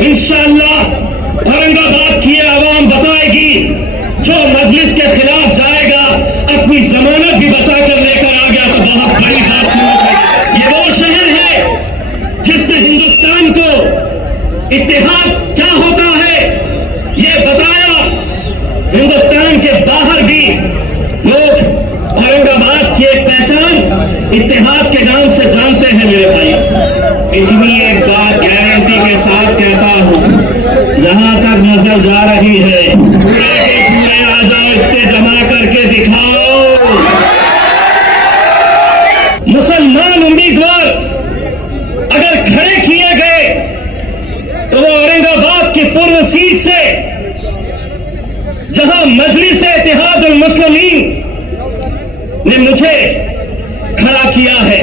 इंशाअल्लाह औरंगाबाद की आवाम बताएगी, जो मजलिस के खिलाफ जाएगा अपनी जमानत भी बचा कर लेकर आ गया तो बहुत बड़ी बात सुनी। ये वो शहर है जिसने हिंदुस्तान को इत्तेहाद क्या होता है ये बताया। हिंदुस्तान के बाहर भी लोग औरंगाबाद की एक पहचान इत्तेहाद के नाम से जानते हैं मेरे भाई। इतनी एक बात गारंटी के साथ कहता हूं, जहां तक नजर जा रही है आ जाओ, इतने जमा करके दिखाओ। मुसलमान उम्मीदवार अगर खड़े किए गए तो वो औरंगाबाद की पूर्व सीट से, जहां मजलिस इत्तेहादुल मुस्लिमीन ने मुझे खड़ा किया है।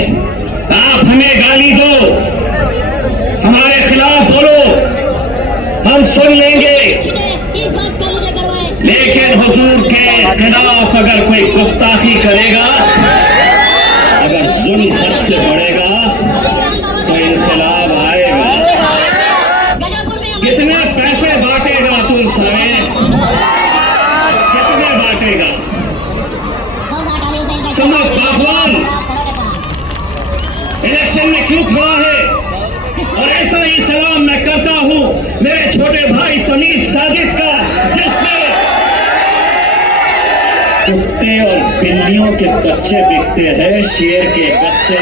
आप हमें गाली दो, हमारे खिलाफ बोलो, हम सुन लेंगे, लेकिन हुजूर के खिलाफ अगर कोई गुस्ताखी करेगा, अगर जुल्म हद से बढ़ेगा तो इंकलाब आएगा। कितने पैसे बांटेगा तुम सारे, कितने बांटेगा? समझ बागवान इलेक्शन में क्यों खड़ा है? और ऐसा ही सलाम मैं करता हूं मेरे छोटे भाई समीर साजिद का, जिसने कुत्ते और बिल्लियों के बच्चे बिकते हैं, शेर के बच्चे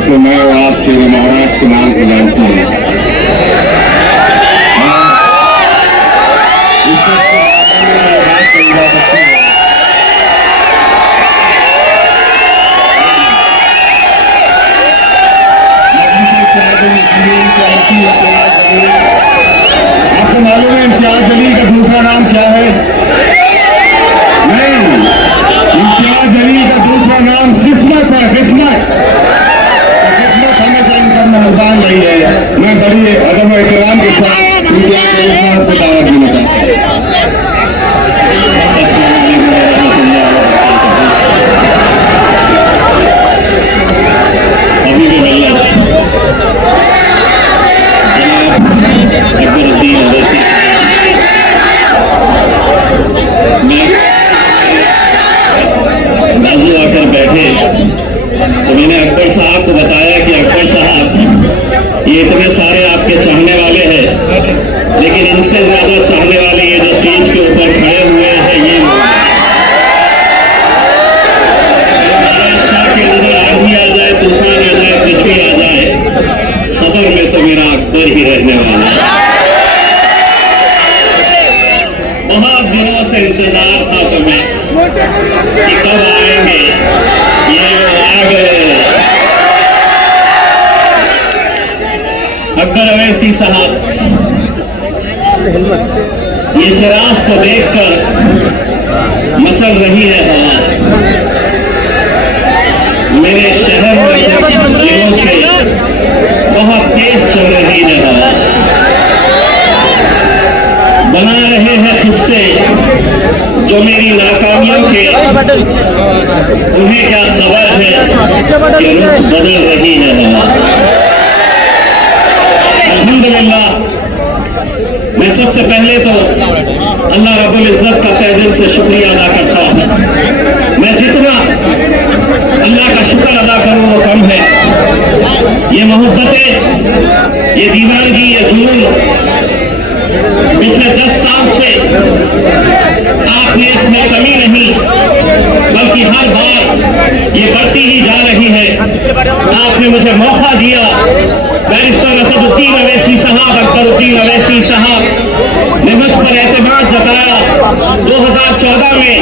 तो मैं आप श्री महाराज के नाम से जानता हूँ। आपको मालूम है इम्तियाज जलील का दूसरा नाम क्या है? नहीं, इम्तियाज जलील का दूसरा नाम किस्मत है। किस्मत हमेशा इनका मेहरबान रही है। मैं बड़ी अदब और एहतराम के साथ इम्तियाज जलील साहब को दावत देना चाहता हूँ। बाजू आकर बैठे तो मैंने अकबर साहब को बताया कि अकबर साहब, ये इतने सारे आपके चाहने वाले हैं, लेकिन इनसे ज्यादा चाहने वाले ये जो स्टेज के ऊपर खड़े हुए हैं, ये के अंदर आंधी आ जाए, तूफान आ जाए, कुछ भी आ जाए, खबर में तो मेरा अकबर ही रहने वाला है। बहुत दिनों से इंतजार था तुम्हें कि कब आएंगे, ये आ गए। अकबर अवैसी साहब, ये चिराग को देखकर मचल रही है हवा। मेरे शहर में कुछ दिनों से बहुत तेज चल रही है हवा। बना रहे हैं किस्से जो मेरी नाकामियों के, उन्हें क्या खबर है कि रुख बदल रही है हवा। अल्हम्दुलिल्लाह, मैं सबसे पहले तो अल्लाह रब्बुल इज्जत का तहे दिल से शुक्रिया अदा करता हूँ। मैं जितना अल्लाह का शुक्र अदा करूँ वो कम है। ये मोहब्बतें, ये दीवानगी, ये जुनून पिछले 10 साल से आपने इसमें कमी नहीं, बल्कि हर बार ये बढ़ती ही जा रही है। आपने मुझे मौका दिया, बैरिस्टर असदुद्दीन अवैसी साहब, अकबरुद्दीन अवैसी साहब ने मुझ पर एतमाद जताया। 2014 में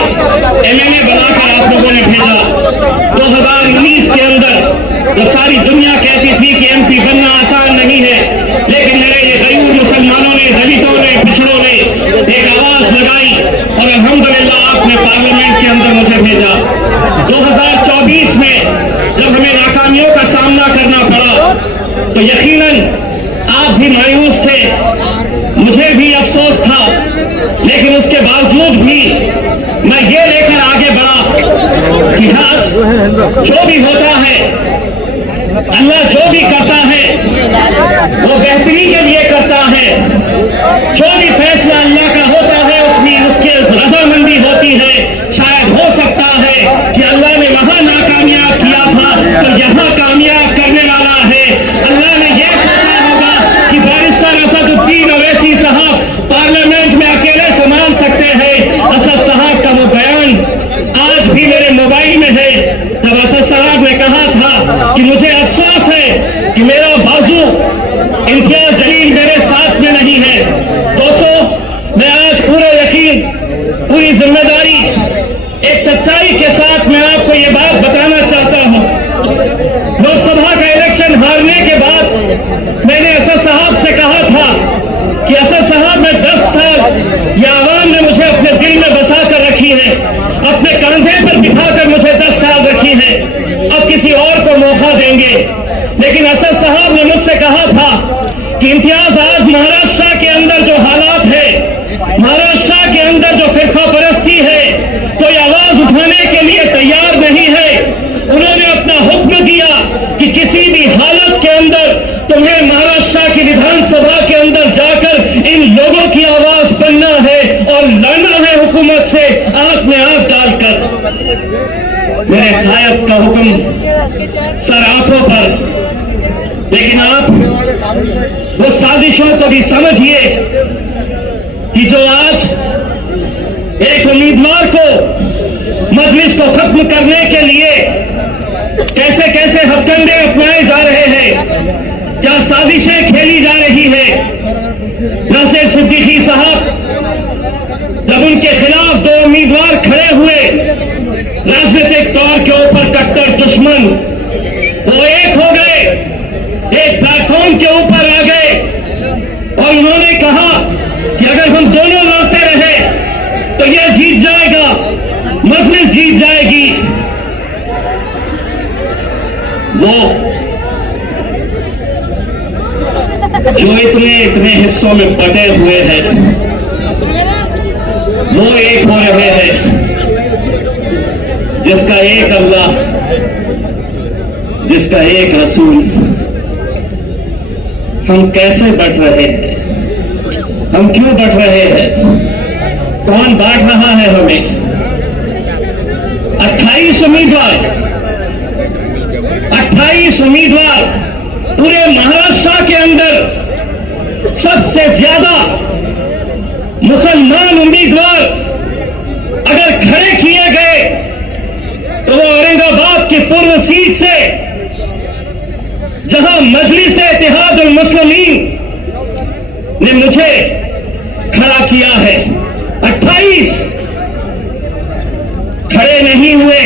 एमएलए बनाकर आप लोगों ने भेजा। 2019 के अंदर जब सारी दुनिया कहती थी कि एमपी बनना आसान नहीं है, लेकिन मेरे ये गरीब मुसलमानों ने, दलितों ने, पिछड़ों ने एक आवाज लगाई और अल्हम्दुलिल्लाह आपने पार्लियामेंट के अंदर मुझे भेजा। 2024 में जब हमें नाकामियों का सामना करना पड़ा तो यकीनन आप भी मायूस थे, मुझे भी अफसोस था, लेकिन उसके बावजूद भी मैं ये लेकर जो भी होता है, अल्लाह जो भी करता है वो बेहतरी के लिए करता है। जो भी फैसला अल्लाह का होता है उसमें उसके रजामंदी होती है। शायद हो सकता है कि अल्लाह ने वहां नाकामयाब किया था तो यहाँ कामयाब करने वाला है। अल्लाह ने यह सोचा होगा कि बैरिस्टर असदुद्दीन अवैसी साहब पार्लियामेंट में अकेले संभाल सकते हैं। असद साहब का वो बयान आज भी मेरे मोबाइल में है। तब असद साहब ने कहा था कि मुझे अफसोस है कि मेरा बाजू इम्तियाज जलील मेरे साथ में नहीं है। दोस्तों, मैं आज पूरा यकीन, पूरी जिम्मेदारी, एक सच्चाई के साथ मैं आपको ये बात बताना चाहता हूं। लोकसभा का इलेक्शन हारने के बाद मैंने असद साहब से कहा था कि असद साहब, मैं 10 साल या आवाम ने मुझे अपने दिल में बसा कर रखी है, अपने कंधे पर बिठाकर मुझे 10 साल रखी है, अब किसी और को मौका देंगे। लेकिन असद साहब ने मुझसे कहा था कि इम्तियाज, आज महाराष्ट्र के अंदर जो हालात है, महाराष्ट्र के अंदर जो फिरका परस्ती है, कोई आवाज उठाने के लिए तैयार नहीं है। उन्होंने अपना हुक्म दिया कि किसी भी हालत के अंदर तुम्हें महाराष्ट्र की विधानसभा के अंदर जाकर इन लोगों की आवाज बनना है और लड़ना है हुकूमत से आंख में आंख डालकर। मेरे कायद का हुक्म सर आंखों पर। लेकिन आप वो साजिशों को भी समझिए कि जो आज एक उम्मीदवार को मजलिस को खत्म करने के लिए कैसे कैसे हथकंडे अपनाए जा रहे हैं, क्या साजिशें खेली जा रही है। नासिर सिद्दीकी साहब, जब उनके खिलाफ 2 उम्मीदवार खड़े हुए, राजनीतिक तौर के ऊपर कट्टर दुश्मन, वो एक हो गए, एक प्लेटफॉर्म के ऊपर आ गए और उन्होंने कहा कि अगर हम दोनों लड़ते रहे तो ये जीत जाएगा, मजलिस जीत जाएगी। वो जो इतने हिस्सों में बटे हुए हैं, वो एक हो रहे हैं, जिसका एक अल्लाह, जिसका एक रसूल। हम कैसे बट रहे हैं, हम क्यों बट रहे हैं, कौन बांट रहा है हमें? 28 उम्मीदवार पूरे महाराष्ट्र के अंदर सबसे ज्यादा मुसलमान उम्मीदवार अगर खड़े किए गए तो वो औरंगाबाद की पूर्व सीट से, जहां मजलिस इत्तेहादुल मुस्लिमीन ने मुझे खड़ा किया है, 28 खड़े नहीं हुए,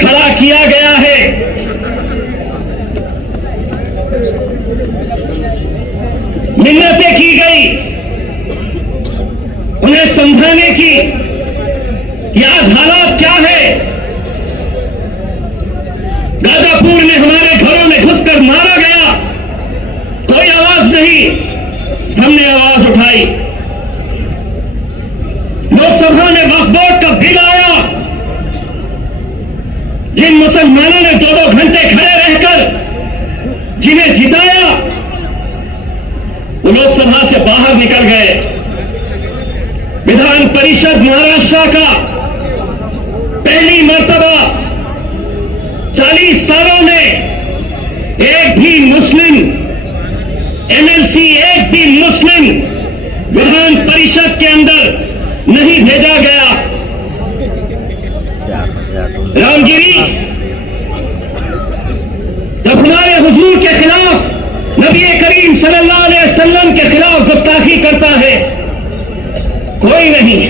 खड़ा किया गया है। मिन्नतें की गई उन्हें समझाने की कि आज हालात क्या है। गाजापुर में हमारे घरों में घुसकर मारा गया, कोई आवाज नहीं, हमने आवाज उठाई। लोकसभा में वक्फ बोर्ड का बिल आया, जिन मुसलमानों ने 2-2 घंटे खड़े रहकर जिन्हें जिताया, वो लोकसभा से बाहर निकल गए। विधान परिषद महाराष्ट्र का पहली मर्तबा 40 सालों में एक भी मुस्लिम एमएलसी, एक भी मुस्लिम विधान परिषद के अंदर नहीं भेजा गया। रामगिरी जब हमारे हुजूर के खिलाफ, नबी करीम सल्लल्लाहु अलैहि वसल्लम के खिलाफ गुस्ताखी करता है, कोई नहीं,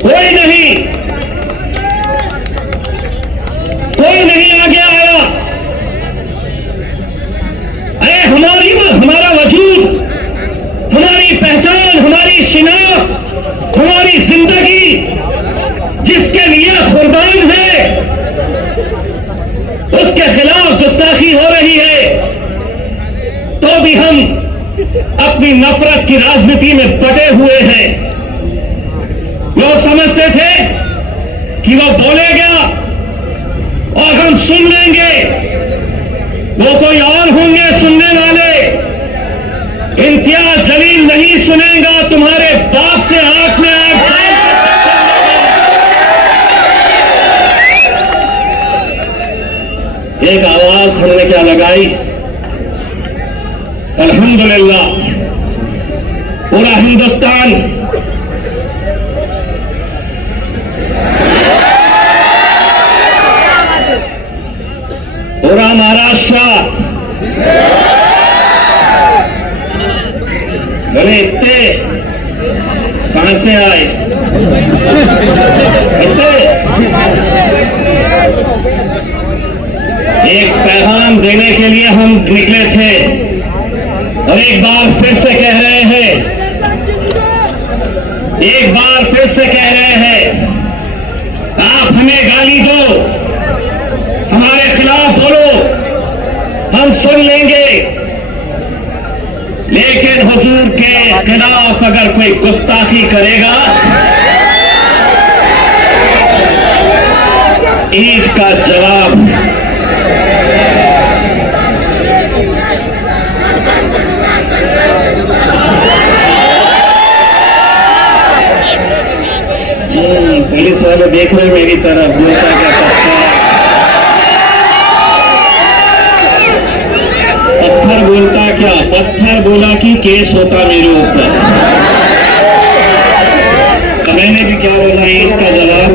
कोई नहीं, कोई नहीं आगे आया। अरे हमारा वजूद, हमारी पहचान, हमारी शिनाख्त, हमारी जिंदगी जिसके लिए कुर्बान है, उसके खिलाफ गुस्ताखी हो रही है, तो भी हम अपनी नफरत की राजनीति में बटे हुए हैं। लोग समझते थे कि वो बोलेगा सुन लेंगे, वो कोई और होंगे सुनने वाले। इम्तियाज जलील नहीं सुनेगा, तुम्हारे बाप से आंख में आंख डाल के एक आवाज हमने क्या लगाई, अल्हम्दुलिल्लाह पूरा हिंदुस्तान पूरा महाराष्ट्र, बोले इतने कहां से आए, इतने एक पैगाम देने के लिए हम निकले थे और एक बार फिर से कह रहे हैं, एक बार फिर से कह रहे हैं, आप हमें गाली दो, हमारे खिलाफ बोलो, हम सुन लेंगे, लेकिन हुजूर के खिलाफ अगर कोई गुस्ताखी करेगा, ईद का जवाब पुलिस वाले देख रहे मेरी तरफ, बोलता क्या पत्थर बोलता क्या, पत्थर बोला कि केस होता मेरे ऊपर। तो मैंने भी क्या बोला, ईद का जवाब,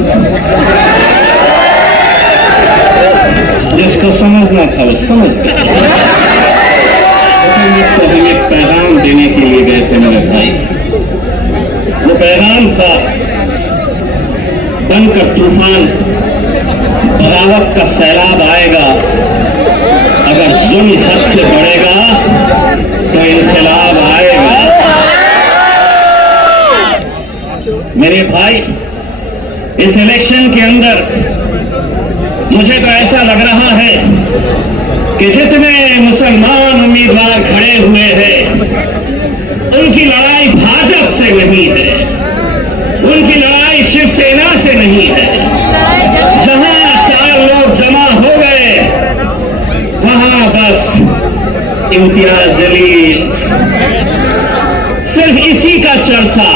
जिसको समझना था वो समझ गया। तो हम एक पैगाम देने के लिए गए थे मेरे भाई, वो पैगाम था बनकर तूफान, बगावत का सैलाब आएगा, अगर जुल्म हद से बढ़ेगा तो इंकलाब आएगा। मेरे भाई, इस इलेक्शन के अंदर मुझे तो ऐसा लग रहा है कि जितने मुसलमान उम्मीदवार खड़े हुए हैं, उनकी लड़ाई भाजपा से नहीं है, उनकी लड़ाई शिवसेना से नहीं है। जहां 4 लोग जमा हो गए, वहां बस इम्तियाज जलील, सिर्फ इसी का चर्चा।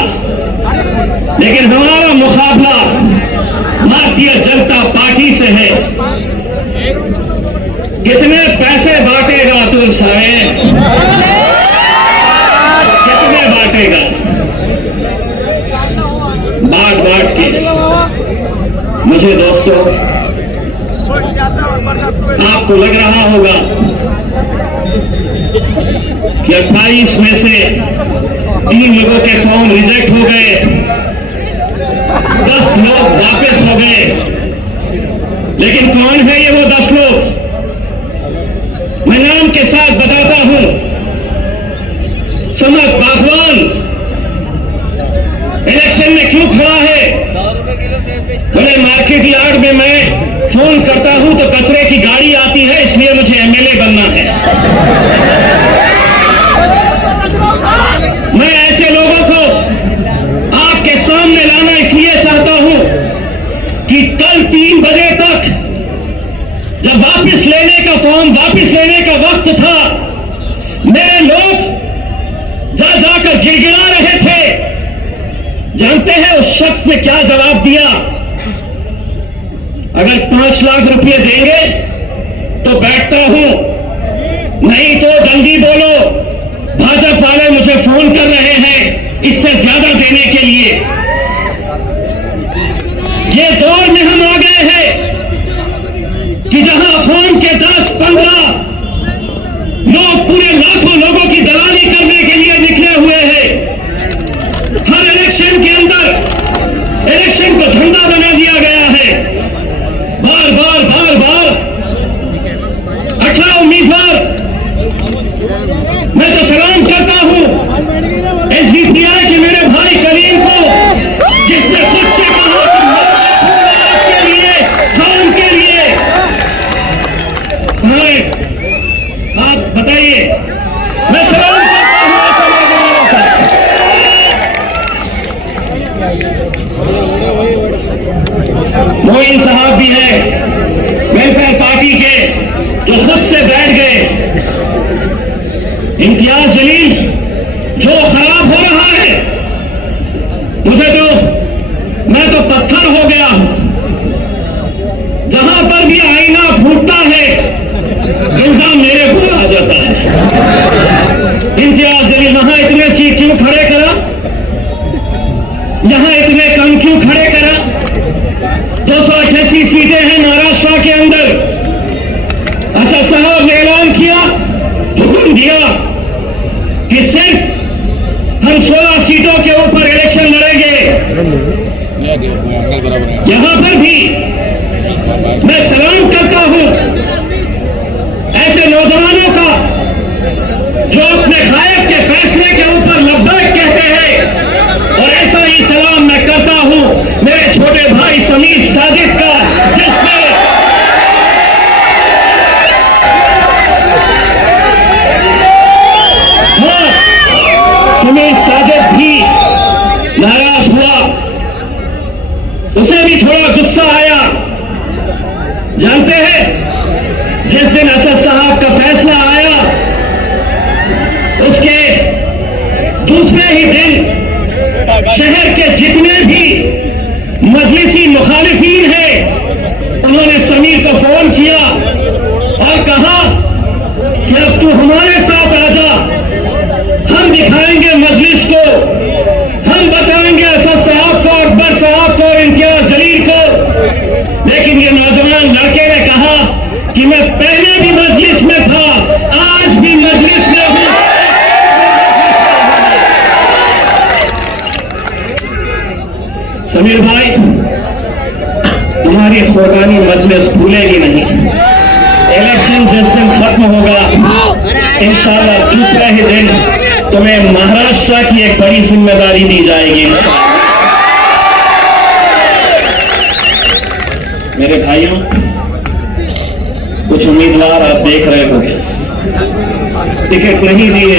लेकिन हमारा मुकाबला भारतीय जनता पार्टी से है। कितने पैसे बांटेगा तू सारे, कितने बांटेगा, बांट बांट के। मुझे दोस्तों, आपको लग रहा होगा कि 28 में से 3 लोगों के फॉर्म रिजेक्ट हो गए, 10 लोग वापस हो गए। लेकिन कौन है ये वो 10 लोग? मैं नाम के साथ बताता हूं। समद बागवान इलेक्शन में क्यों खड़ा है? बोले मार्केट यार्ड में मैं फोन करता हूं तो कचरे की गाड़ी आती है, इसलिए मुझे एमएलए बनना है। मैं ऐसे लोगों को आपके सामने लाना इसलिए चाहता हूं कि कल 3 बजे तक जब वापस लेने का फॉर्म वापस लेने का वक्त था, मेरे लोग जा जाकर गिड़गिड़ा रहे थे। जानते हैं उस शख्स ने क्या जवाब दिया? अगर 5 लाख रुपए देंगे तो बैठता हूं, नहीं तो जल्दी बोलो, भाजपा वाले मुझे फोन कर रहे हैं इससे ज्यादा देने के लिए। ये दौर में हम आ गए हैं कि जहां फॉर्म के 10-15 लोग पूरे लाखों लोगों की दलाली करने के लिए निकले हुए हैं। हर इलेक्शन के अंदर इलेक्शन को धंधा बना दिया गया है। बार बार बार बार 18 उम्मीदवार, मैं तो सलाम करता हूं एसडीपीआई के मेरे भाई करीम को, जिसने खुद से कहा कि आपके लिए, काम के लिए। आप बताइए, मैं सलाम करता हूं ऐसे नौजवानों का। मोइन साहब भी है, वेलफेयर पार्टी के जो खुद से बैठ गए, इम्तियाज जलील जो खराब हो रहा है, मैं तो पत्थर हो गया हूं। जहां पर भी आईना फूटता है इल्जाम मेरे ऊपर आ जाता है। इम्तियाज जलील वहां इतने सीट क्यों खड़े करा, यहां इतने कम क्यों खड़े करा? 288 सीटें हैं महाराष्ट्र के अंदर। असद साहब ने ऐलान किया, हुक्म दिया कि सिर्फ हम 16 सीटों के ऊपर इलेक्शन लड़ेंगे। यहां पर भी मैं सलाम करता हूं ऐसे नौजवानों का जो अपने गायब के फैसले के ऊपर लब्बैक कहते हैं, और ऐसा ही सलाम मैं करता हूं मेरे छोटे भाई समीर साजिद का, जिसने समीर साजिद भी नाराज हुआ, उसे भी थोड़ा गुस्सा आया। जानते हैं, जिस दिन असद साहब का फैसला आया उसके दूसरे ही दिन शहर के जितने भी मजलिसी मुखालिफीन हैं उन्होंने समीर को फोन किया और कहा कि अब तू हमारे साथ आ जा, हम दिखाएंगे मजलिस को, हम बताएंगे असद साहब को, अकबर साहब को, इम्तियाज जलील को। लेकिन ये नौजवान लड़के ने कहा कि मैं पहले भी मजलिस में था, आज भी मजलिस में हूं। समीर भाई, तुम्हारी खुदानी मजलिस भूलेगी नहीं। इलेक्शन जिस दिन खत्म होगा इंशाअल्लाह दूसरे ही दिन तुम्हें महाराष्ट्र की एक बड़ी जिम्मेदारी दी जाएगी इंशाअल्लाह। मेरे भाइयों, कुछ उम्मीदवार आप देख रहे होंगे टिकट नहीं दिए,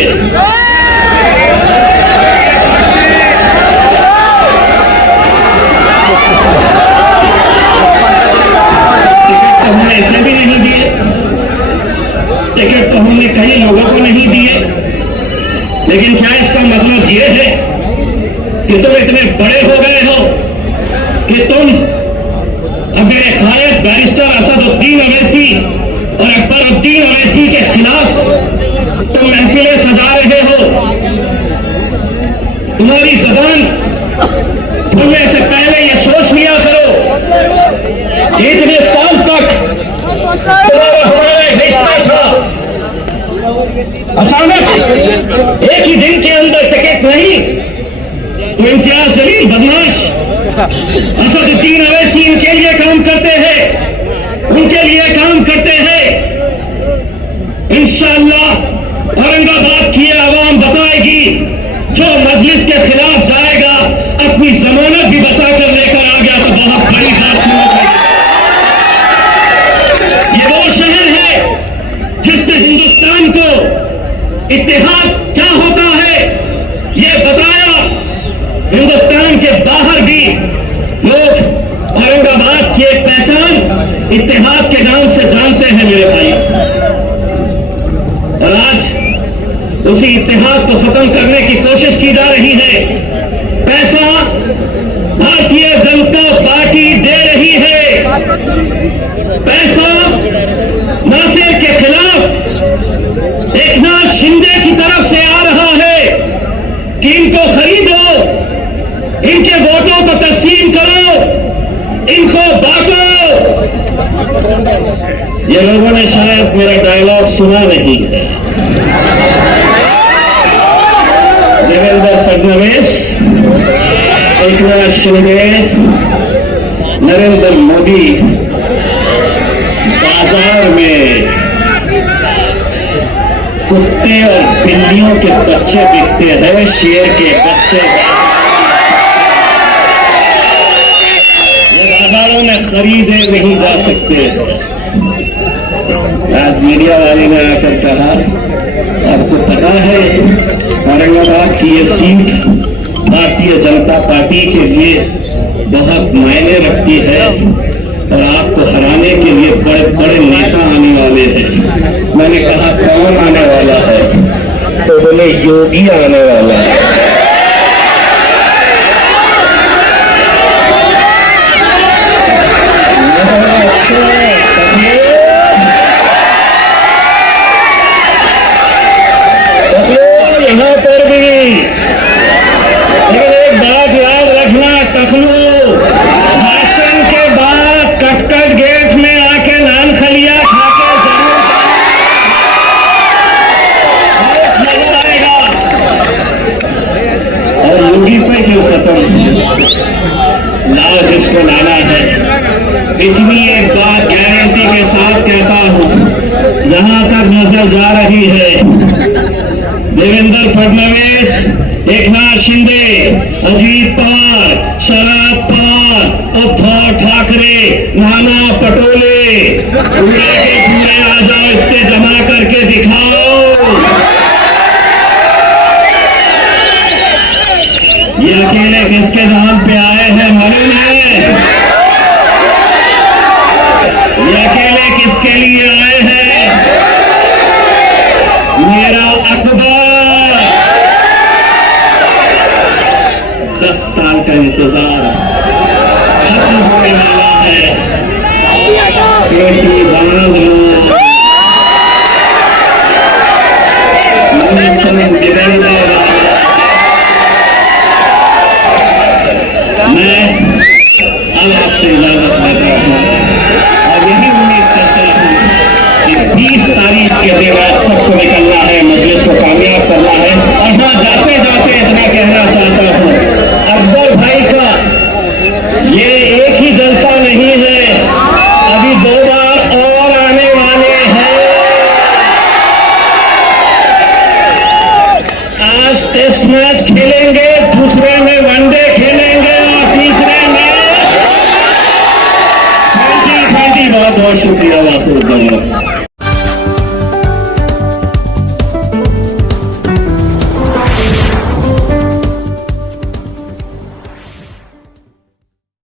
हमने इसे भी नहीं दिए, टिकट तो हमने कई लोगों को नहीं दिए। लेकिन क्या इसका मतलब यह है कि तुम इतने बड़े हो गए हो कि तुम अब मेरे कायद बैरिस्टर असदुद्दीन अवैसी और अकबरुद्दीन अवैसी के खिलाफ तुम महफिलें सजा रहे हो? तुम्हारी जबान खुलने से पहले ये सोच लिया करो कि इतने साल तक तुम्हारा हमारा रिश्ता था, अचानक एक ही दिन के अंदर टिकट नहीं तो इम्तियाज जलील बदमाश असदुद्दीन अवैसी इनके लिए काम करते हैं, उनके लिए काम करते हैं। इंशाअल्लाह औरंगाबाद की आवाम बताएगी, जो मजलिस के खिलाफ जाएगा अपनी जमानत भी बचा कर लेकर आ गया तो बहुत बड़ी बात सुन। ये वो शहर है जिसने हिंदुस्तान को इत्तेहाद क्या होता है ये बताया। हिंदुस्तान के बाहर भी लोग औरंगाबाद की एक पहचान इत्तेहाद के नाम से जानते हैं मेरे भाई, और आज उसी इत्तेहाद को खत्म करने की कोशिश की जा रही है। पैसा भारतीय जनता पार्टी दे रही है, पैसा नासिर के खिलाफ एकनाथ शिंदे की तरफ से आ रहा है कि इनको खरीदो, इनके वोटों को तस्लीम करो, इनको बांटो। ये लोगों ने शायद मेरा डायलॉग सुना नहीं है। देवेंद्र फडणवीस, एकनाथ शिंदे, नरेंद्र मोदी बाजार में कुत्ते और बिल्लियों के बच्चे बिकते हैं, शेर के बच्चे बाजारों में खरीदे नहीं जा सकते। आज मीडिया वाले ने आकर कहा, आपको पता है औरंगाबाद की ये सीट भारतीय जनता पार्टी के लिए बहुत मायने रखती है। और आपको हराने के लिए बड़े बड़े नेता आने वाले हैं। मैंने कहा कौन आने वाला है? तो बोले योगी आने वाला है। यहाँ पर भी लेकिन एक बात याद रखना, टकलू भाषण के बाद कटकट गेट में आके नान खलिया खाके जरूर मजा आएगा। और योगी पे क्यों खत्म? लाओ जिसको लाना है। इतनी एक बात गारंटी के साथ कहता हूं, जहां तक नजर जा रही है, देवेंद्र फडणवीस, एकनाथ शिंदे, अजीत पवार, शरद पवार, उद्धव ठाकरे, नाना पटोले, पूरे के पूरे आ जाओ, इतने जमा करके दिखाओ। ये अकेले किसके नाम पे आए हैं मालूम है? ये अकेले किसके लिए आए हैं? मेरा अकबर 10 साल का इंतजार खत्म होने वाला है। पेटी बांध लो, मैं अब आपसे इजाजत लेता हूँ और यही उम्मीद करता हूँ कि 20 तारीख के दिन आप सबको निकलना है, मजलिस को कामयाब करना है। और हाँ, जाते जाते इतना कहना चाहता हूँ, अकबर भाई का ये एक ही जलसा नहीं है, अभी 2 बार और आने वाले हैं। आज टेस्ट मैच खेलेंगे, दूसरे में वनडे खेलेंगे और तीसरे में 2020। बहुत बहुत शुक्रिया।